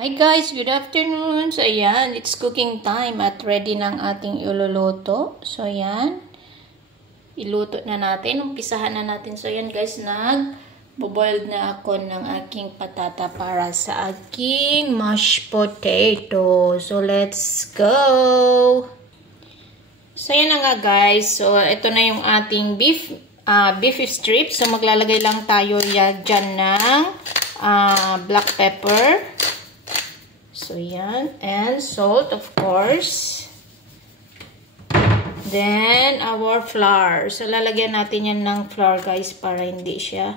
Hi guys, good afternoon. So ayan, it's cooking time at ready ng ating iluluto. So ayan, iluto na natin. Umpisahan na natin. So ayan guys, nag-boiled na ako ng aking patata para sa aking mashed potato. So let's go! So ayan na nga guys. So ito na yung ating beef strips. So maglalagay lang tayo dyan ng black pepper. So, yan. And salt, of course. Then, our flour. So, lalagyan natin yan ng flour, guys, para hindi siya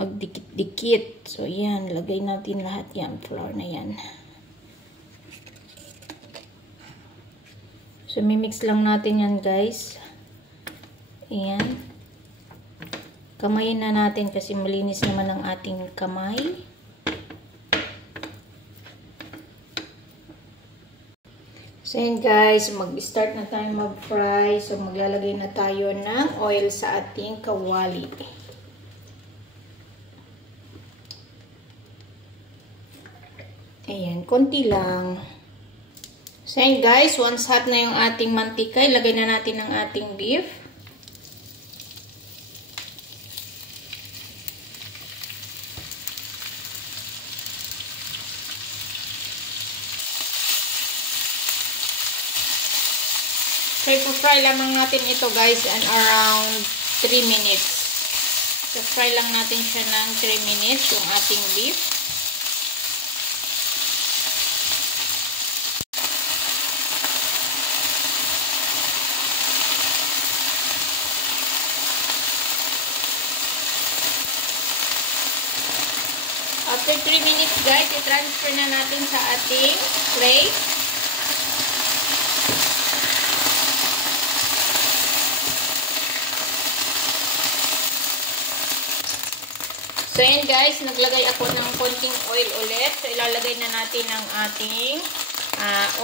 magdikit-dikit. So, yan. Lagay natin lahat yan. Flour na yan. So, mimix lang natin yan, guys. Ayan. Kamayin na natin kasi malinis naman ang ating kamay. So yun guys, mag-start na tayo mag-fry. So maglalagay na tayo ng oil sa ating kawali. Ayan, konti lang. So yun guys, once hot na yung ating mantika, ilagay na natin ang ating beef. So, ipo-fry lamang natin ito guys and around 3 minutes. So, fry lang natin siya ng 3 minutes yung ating beef. After 3 minutes guys, i-transfer na natin sa ating plate. So, yun guys, naglagay ako ng konting oil ulit. So, ilalagay na natin ang ating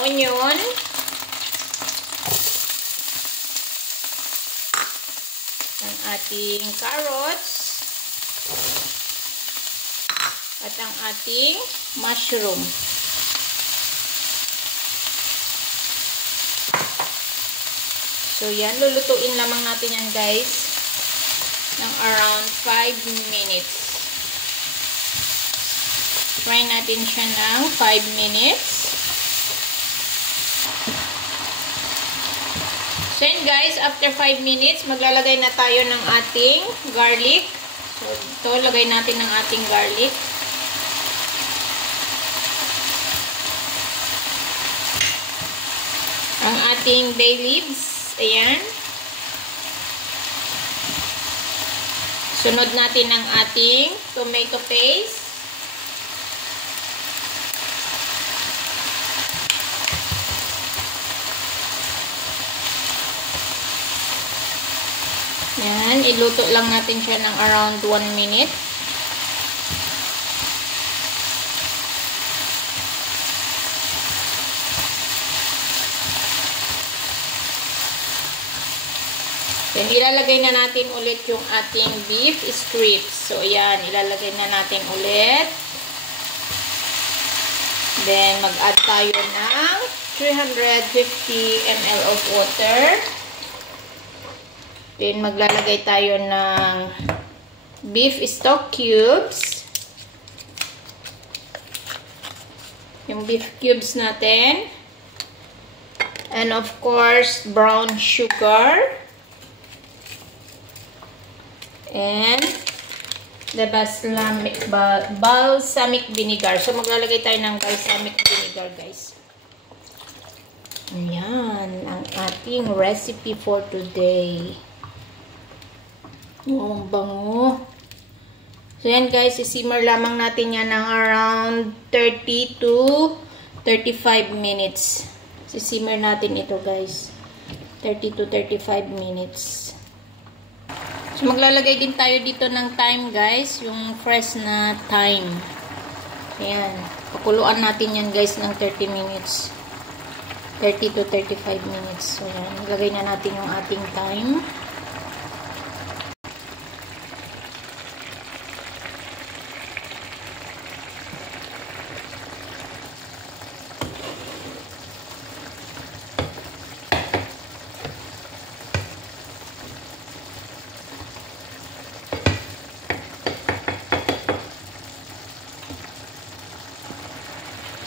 onion. Ang ating carrots. At ang ating mushroom. So, yan. Lulutuin lamang natin yan guys ng around 5 minutes. Fry natin siya ng 5 minutes. So yun guys, after 5 minutes, maglalagay na tayo ng ating garlic. So ito, lagay natin ng ating garlic. Ang ating bay leaves. Ayan. Sunod natin ang ating tomato paste. Yan, iluto lang natin siya ng around 1 minute. Then, ilalagay na natin ulit yung ating beef strips. So, yan, ilalagay na natin ulit. Then, mag-add tayo ng 350 ml of water. Then, maglalagay tayo ng beef stock cubes. Yung beef cubes natin. And of course, brown sugar. And the balsamic vinegar. So, maglalagay tayo ng balsamic vinegar, guys. Ayan, ang ating recipe for today. Oh, bango. So, yan guys, isimmer lamang natin yan ng around 30 to 35 minutes. Sisimmer natin ito guys. 30 to 35 minutes. So, maglalagay din tayo dito ng time guys. Yung fresh na thyme. Ayan. Pakuluan natin yan guys ng 30 minutes. 30 to 35 minutes. So, yan. Ilagay na natin yung ating thyme.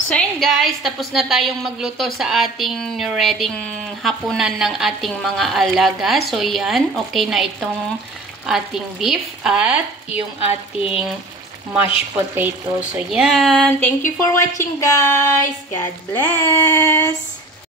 So yun guys, tapos na tayong magluto sa ating readyng hapunan ng ating mga alaga. So yan, okay na itong ating beef at yung ating mashed potato. So yan, thank you for watching guys. God bless!